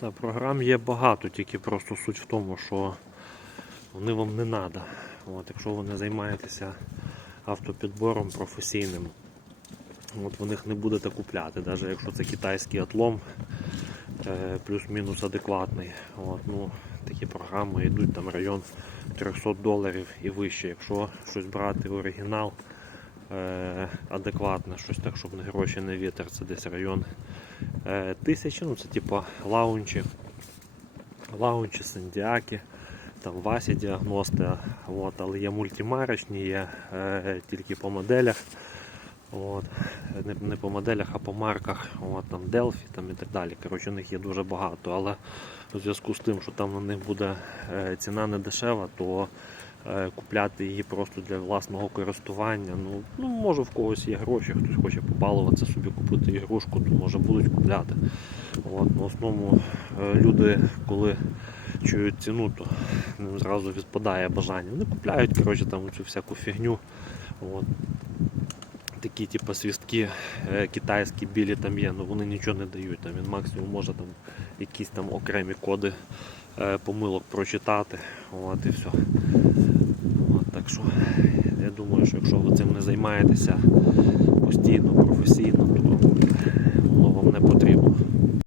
Та програм є багато, тільки просто суть в тому, що вони вам не треба. От, якщо ви не займаєтеся автопідбором професійним, от ви їх не будете купляти, навіть якщо це китайський атлом, е, плюс-мінус адекватний. От, ну, такі програми йдуть там район 300 доларів і вище. Якщо щось брати оригінал, е, адекватне, щось так, щоб не гроші не вітер, це десь район. Е, тисячі, ну це типу лаунчі, лаунчі, сендіаки, там Васі діагности, от, але є мультимарочні, є е, тільки по моделях. От, не, не по моделях, а по марках, от, там Delphi там і так далі. Коротше, у них є дуже багато, але у зв'язку з тим, що там на них буде е, ціна не дешева, то е, купляти її просто для власного користування. Ну, ну, може в когось є гроші, хтось хоче побалуватися собі купити ігрушку, то може будуть купляти. От, на основному е, люди, коли чують ціну, то їм зразу відпадає бажання. Вони купляють коротше, там цю всяку фігню. От. Такі типу, свістки е, китайські білі там є, але вони нічого не дають. Там він максимум може там якісь там окремі коди е, помилок прочитати. От і все. От, так що я думаю, що якщо ви цим не займаєтеся постійно, професійно, то